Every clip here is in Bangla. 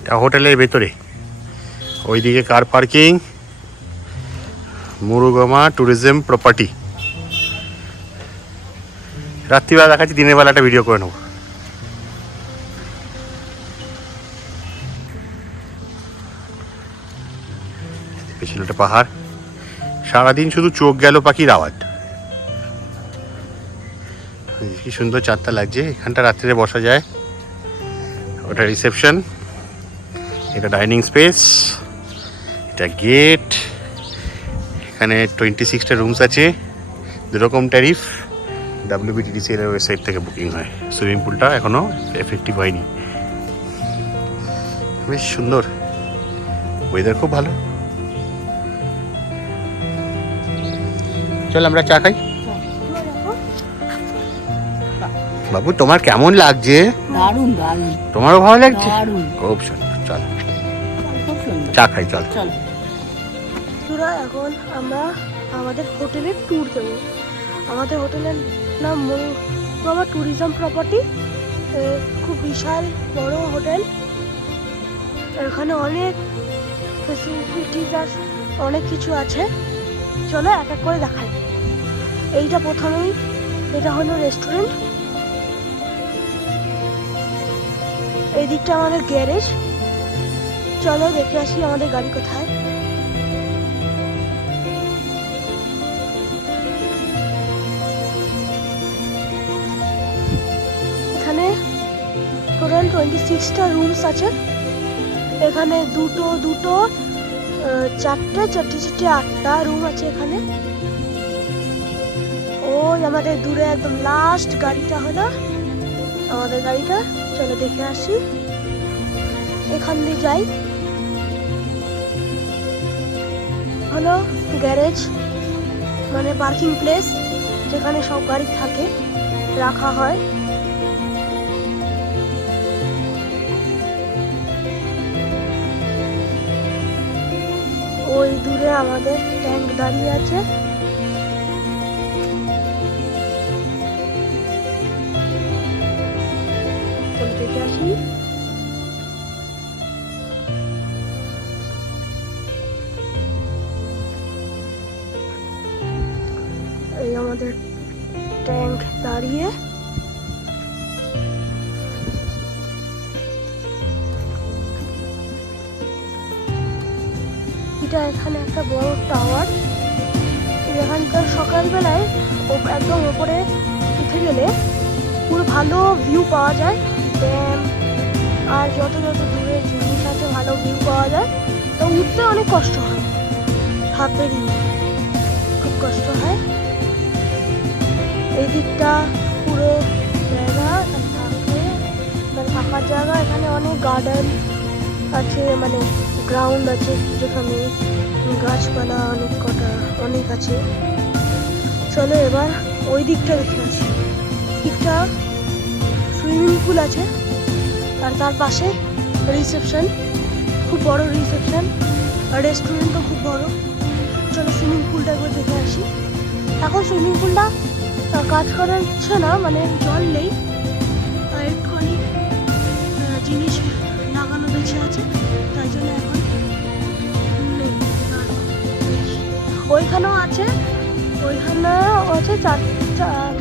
এটা হোটেলের ভেতরে, ওইদিকে কার পার্কিং, মুরুগমা ট্যুরিজম প্রপার্টি। রাত্রিবেলা দেখাচ্ছি, দিনের বেলা একটা ভিডিও করে নেবো। পেছনে একটা পাহাড়, সারাদিন শুধু চোখ গেল পাখির আওয়াজ। কি সুন্দর চারটা লাগছে, এখানটা রাত্রিরে বসা যায়। ওটা রিসেপশন, এটা ডাইনিং স্পেস, এটা গেট। এখানে 26টা রুমস আছে, দুরকম ট্যারিফ। WBTDC এর ওয়েবসাইট থেকে বুকিং হয়। সুইমিং পুলটা এখনো এফেক্টিভ হয়নি। বেশ সুন্দর, ওয়েদার খুব ভালো। চল আমরা চা খাই। বাবু তোমার কেমন লাগছে? দারুণ দারুণ। তোমারও ভালো লাগছে? দারুণ। খুব সুন্দর। চল খুব সুন্দর। চা খাই, চল। চল। তোরা এখন আমরা আমাদের হোটেলের ট্যুর দেবো। আমাদের হোটেলের নাম মুরুগমা ট্যুরিজম প্রপার্টি। খুব বিশাল বড় হোটেল, এখানে অনেক ফেসিলিটিস আর অনেক কিছু আছে। চলো এক এক করে দেখাই। এইটা প্রথমেই, এটা হলো রেস্টুরেন্ট। এই দিকটা আমাদের গ্যারেজ। চলো দেখে আসি আমাদের গাড়ি কোথায়। এখানে টোটাল 26টা রুমস আছে। এখানে দুটো চারটে 8টা রুম আছে এখানে। ওই আমাদের দূরে একদম লাস্ট গাড়িটা হলো আমাদের গাড়িটা। চলো দেখে আসি, এখান দিয়ে যাই। হলো গ্যারেজ, মানে পার্কিং প্লেস, যেখানে সব গাড়ি থাকে, রাখা হয়। ওই দূরে আমাদের ট্যাঙ্ক দাঁড়িয়ে আছে। চলো দেখে আসি। এই আমাদের ট্যাঙ্ক দাঁড়িয়ে। এটা এখানে একটা বড় টাওয়ার। এখানকার সকালবেলায় একদম উপরে উঠে গেলে পুরো ভালো ভিউ পাওয়া যায়। ড্যাম আর যত দূরে জিনিস আছে ভালো ভিউ পাওয়া যায়। তো উঠতে অনেক কষ্ট হয়, হাতেরই খুব কষ্ট হয়। এই দিকটা পুরো জায়গা থাকে, মানে থাকার জায়গা। এখানে অনেক গার্ডেন আছে, মানে গ্রাউন্ড আছে, যেখানে গাছপালা অনেক আছে। চলো এবার ওই দিকটা দেখে আসি। দিকটা সুইমিং পুল আছে, আর তার পাশে রিসেপশন, খুব বড় রিসেপশন। আর রেস্টুরেন্টও খুব বড়। চলো সুইমিং পুলটা একবার দেখে আসি। এখন সুইমিং পুলটা কাজ করাচ্ছে না, মানে জল নেই, আর একটুখানি জিনিস লাগানো বেঁচে আছে, তাই জন্য এখন নেই। ওইখানেও আছে,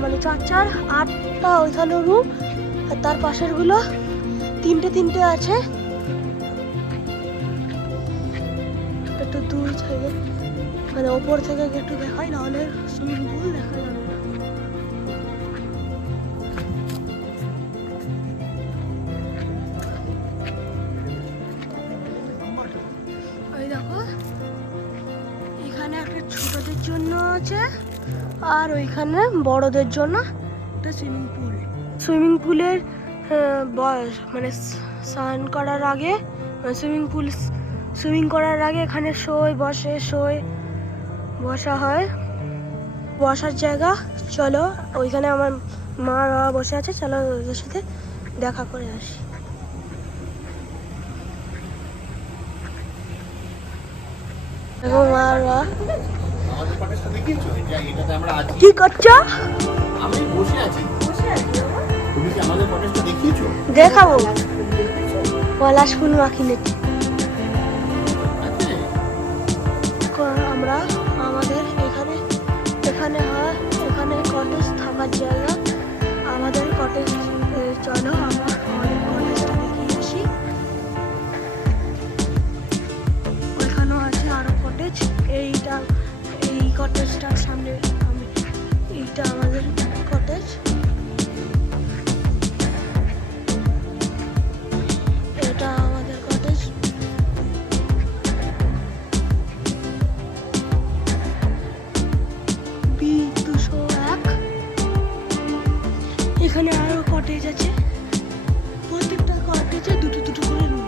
মানে 4-8টা ওইখানেও রুম। আর তার পাশের গুলো তিনটে আছে। একটু দূর থেকে, মানে ওপর থেকে একটু দেখাই, নাহলে সুইমিং পুল দেখা যাবে না। ওই দেখো, এখানে একটা ছোটদের জন্য আছে, আর ওইখানে বড়দের জন্য একটা সুইমিং পুল। সুইমিং পুলের মানে স্নান করার আগে, সুইমিং করার আগে এখানে বসা হয়, বসার জায়গা। চলো ওইখানে আমার মা বাবা বসে আছে, চলো ওদের সাথে দেখা করে আসি। এবং মা বাবা কি করছো? আমি বসে আছি। তুমি কি আমাদের কটেজটা দেখিয়েছো? দেখাবো। পলাশ ফুল মাখিয়ে আমরা আমাদের এখানে এখানে হয় এখানে কটেজ থাকার জায়গা আমাদের কটেজ চলো আমরা আমাদের কটেজটা দেখিয়ে আসি ওইখানেও আছে আরো কটেজ এইটা এই কটেজটার সামনে এইটা আমাদের কটেজ এটা আমাদের কটেজ B201 এখানে আরো কটেজ আছে প্রত্যেকটা কটেজে দুটো দুটো করে রুম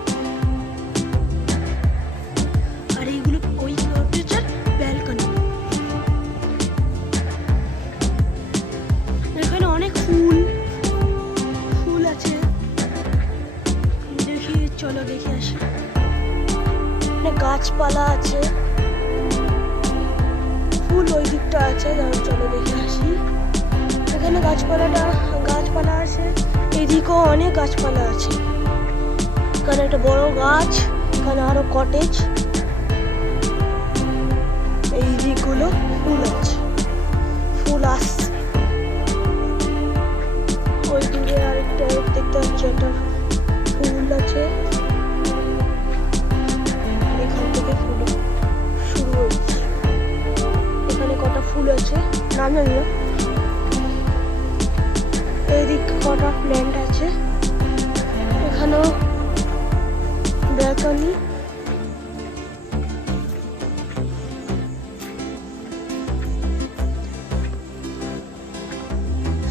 আর এইগুলো ওই কটেজের ব্যালকনি এখানে অনেক ফুল ফুল আছে দেখি চলো দেখে আসি অনেক গাছপালা আছে ফুল ওই দিকটা আছে চলো দেখে আসি এখানে গাছপালা আছে এদিকেও অনেক গাছপালা আছে এখানে একটা বড় গাছ এখানে আরো কটেজ এই দিকগুলো ফুল আছে ফুল আসছে ওই দূরে আরেকটা দেখতে পাচ্ছি একটা ফুল আছে এখান থেকে ফুল শুরু হয়েছে এখানে কটা ফুল আছে নাম জানি না এদিক কটা প্ল্যান্ট আছে এখানেও ব্যালকনি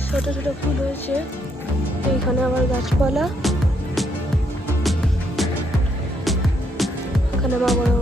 ছোট ছোট ফুল হয়েছে এইখানে আবার গাছপালা এখানে আবার বড়